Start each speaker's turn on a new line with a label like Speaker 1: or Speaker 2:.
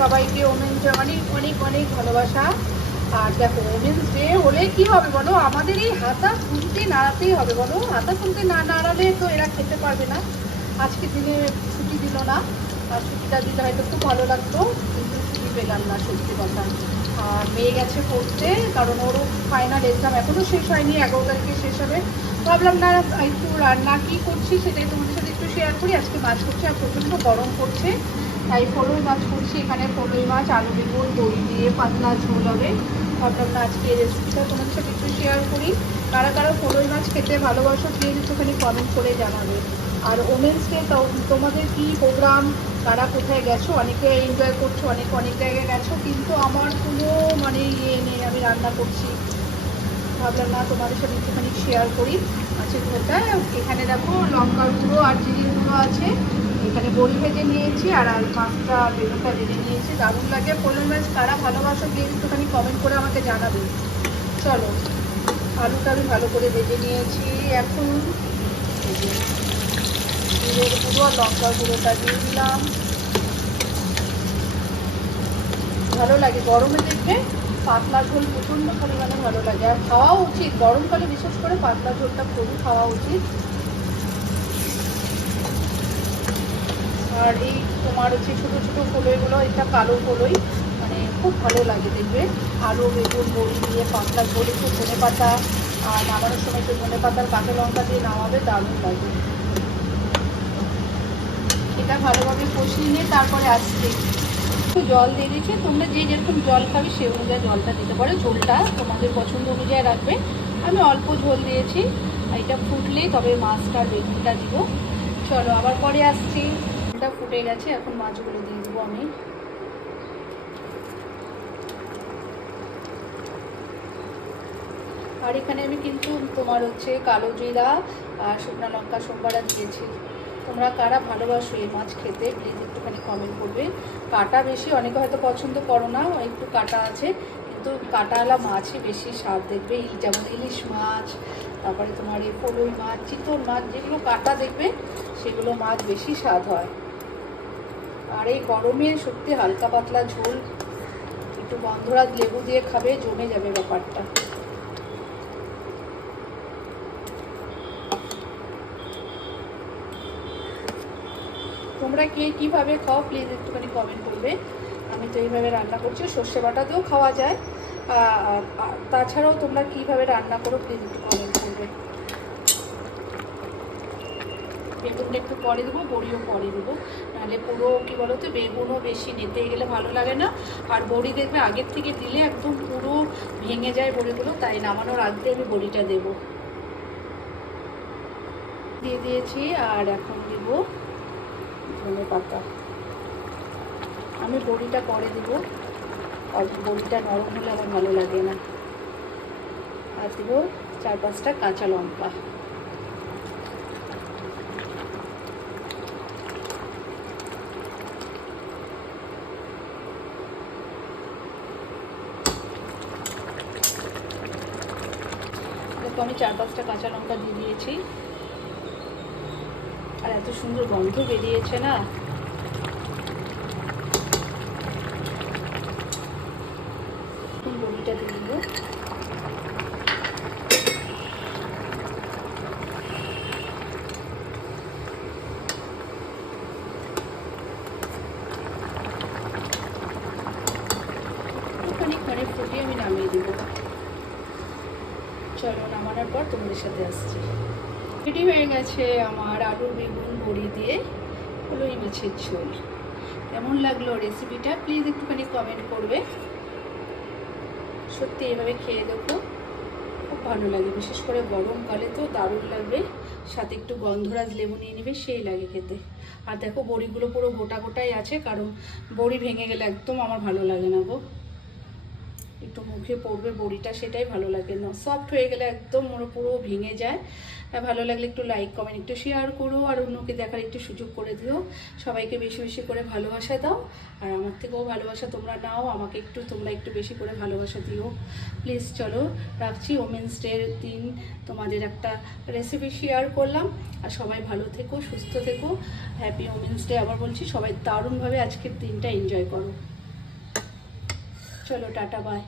Speaker 1: সবাইকে ওমেন্স অনেক অনেক অনেক ভালোবাসা। আর দেখো ওমেন্স ডে হলে কি হবে বলো? আমাদের এই হাতা শুনতে নাড়াতেই হবে বলো। হাতা শুনতে না নাড়ালে তো এরা খেতে পারবে না। আজকে দিনে ছুটি দিল না। আর ছুটিটা দিলে হয়তো খুব ভালো লাগতো। কিন্তু ছুটি পেলাম না, সত্যি কথা। আর মেয়ে গেছে পড়তে, কারণ ওরও ফাইনাল এক্সাম এখনও শেষ হয়নি, এগারো তারিখে শেষ হবে। ভাবলাম, না, একটু রান্না কী করছি সেটাই তোমাদের সাথে একটু শেয়ার করি। আজকে মাছ করছি আর প্রচণ্ড গরম করছে তাই ফলই মাছ করছি। এখানে ফলই মাছ, আলু বেগুন, দই দিয়ে পাতলা ঝোল হবে। না আজকে এই রেসিপিটা তোমাদের সাথে একটু শেয়ার করি। কারা কারা ফলই মাছ খেতে ভালোবাসো প্লিজ একটুখানি কমেন্ট করে জানাবে। আর ওমেন্স ডে তোমাদের কি প্রোগ্রাম কারা কোথায় গেছো? অনেকে এনজয় করছ, অনেক অনেক জায়গায় গেছো। কিন্তু আমার কোনো মানে ইয়ে নেই, আমি রান্না করছি। ভাবলাম না তোমাদের সাথে একটুখানি শেয়ার করি। মাছের ঝোলটা এখানে দেখো লঙ্কার গুঁড়ো আর জিরির গুঁড়ো আছে। এখানে বড়ি ভেজে নিয়েছি আর আর মাছটা বেগুনটা ভেজে নিয়েছি, দারুণ লাগে। পোলের মাছ কারা ভালোবাসো প্লিজ একটুখানি কমেন্ট করে আমাকে জানাবে চলো, আলুটা আমি ভালো করে ভেজে নিয়েছি। এখন জিরের গুঁড়ো আর লঙ্কার গুঁড়োটা দিয়ে দিলাম। ভালো লাগে গরমে দেখবে পাতলা ঝোল প্রচণ্ড পরিমাণে ভালো লাগে। আর খাওয়া উচিত, গরমকালে বিশেষ করে পাতলা ঝোলটা খুবই খাওয়া উচিত। আর এই তোমার হচ্ছে ছোটো ছোটো কলইগুলো এটা কালো কলই মানে খুব ভালো লাগে দেখবে। আলু, বেগুন, বড়ি দিয়ে পাতলা ঝোল একটু ধনে পাতা, আর নামানোর সময় একটু ধনে পাতার কাঁচা লঙ্কা দিয়ে নামাবে, দারুণ লাগে। এটা ভালোভাবে কষিয়ে নিয়ে তারপরে আসছে একটু জল দিয়ে দিচ্ছি। তোমরা যে যেরকম জল খাবে সে অনুযায়ী জলটা দিতে পারো। ঝোলটা তোমাদের পছন্দ অনুযায়ী রাখবে। আমি অল্প ঝোল দিয়েছি। এটা ফুটলেই তবে মাছটা বেগুনটা দিব। চলো আবার পরে আসছি। এটা ফুটে গেছে, এখন মাছগুলো দিয়ে দেবো আমি। আর এখানে আমি কিন্তু তোমার হচ্ছে কালো জিরা আর শুকনো লঙ্কা সোমবারা দিয়েছি। তোমরা কারা ভালোবাসো এই মাছ খেতে প্লিজ একটুখানি কমেন্ট করবে। কাটা বেশি, অনেকে হয়তো পছন্দ করো না, একটু কাটা আছে, কিন্তু কাটাওয়ালা মাছই বেশি স্বাদ দেখবে। যেমন ইলিশ মাছ, তারপরে তোমার এই পলই মাছ, চিতল মাছ, যেগুলো কাটা দেখবে, সেগুলো মাছ বেশি স্বাদ হয়। আর এই গরমে সত্যি হালকা পাতলা ঝোল, একটু গন্ধরাজ লেবু দিয়ে খাবে, জমে যাবে ব্যাপারটা। তোমরা কে কীভাবে খাও প্লিজ একটুখানি কমেন্ট করবে। আমি তো এইভাবে রান্না করছি, সর্ষে বাটাতেও খাওয়া যায়। তাছাড়াও তোমরা কীভাবে রান্না করো প্লিজ একটু কমেন্ট করবে। বেগুনটা একটু পরে দেবো, বড়িও পরে দেবো। নাহলে পুরো, কী বলো তো বেগুনও বেশি নিতে গেলে ভালো লাগে না। আর বড়ি দেখবে আগের থেকে দিলে একদম পুরো ভেঙে যায় বড়িগুলো, তাই নামানোর আগে আমি বড়িটা দেবো। দিয়ে দিয়েছি, আর এখন দেব ধনে পাতা। আমি বড়িটা পরে দেবো। আর বড়িটা নরম হলে আমার ভালো লাগে না। আর দেবো চার পাঁচটা কাঁচা লঙ্কা দেখো আমি চার পাঁচটা কাঁচা লঙ্কা দিয়ে দিয়েছি। আর এত সুন্দর গন্ধ বেরিয়েছে না। বড়িটা দিয়ে দেবো। খানিকক্ষণে ফুটিয়ে আমি নামিয়ে দেবো। চলো নামানোর পর তোমাদের সাথে আসছি। রেডি হয়ে গেছে আমার আলু, বেগুন, বড়ি দিয়ে কলই মাছের ঝোল। কেমন লাগল রেসিপিটা প্লিজ একটুখানি কমেন্ট করবে। সত্যি এভাবে খেয়ে দেখো, খুব ভালো লাগে। বিশেষ করে গরমকালে তো দারুণ লাগবে। সাথে একটু গন্ধরাজ লেবু নিয়ে নেবে, সেই লাগে খেতে। আর দেখো বড়িগুলো পুরো গোটা গোটাই আছে, কারণ বড়ি ভেঙে গেলে একদম আমার ভালো লাগে না গো। একটু মুখে পড়বে, বড়িটা সেটাই ভালো লাগে না। সফট হয়ে গেলে একদম ওরা পুরো ভেঙে যায়। ভালো লাগলে একটু লাইক কমেন্ট একটু শেয়ার করো। আর অন্যকে দেখার একটু সুযোগ করে দিও। সবাইকে বেশি বেশি করে ভালোবাসা দাও। আর আমার থেকেও ভালোবাসা তোমরা নাও। আমাকে একটু, তোমরা একটু বেশি করে ভালোবাসা দিও। প্লিজ চলো, রাখছি। ওমেন্স ডের দিন তোমাদের একটা রেসিপি শেয়ার করলাম। আর সবাই ভালো থেকো, সুস্থ থেকো। হ্যাপি ওমেন্স ডে আবার বলছি, সবাই দারুণভাবে আজকের দিনটা এনজয় করো।
Speaker 2: চলো টাটা বাই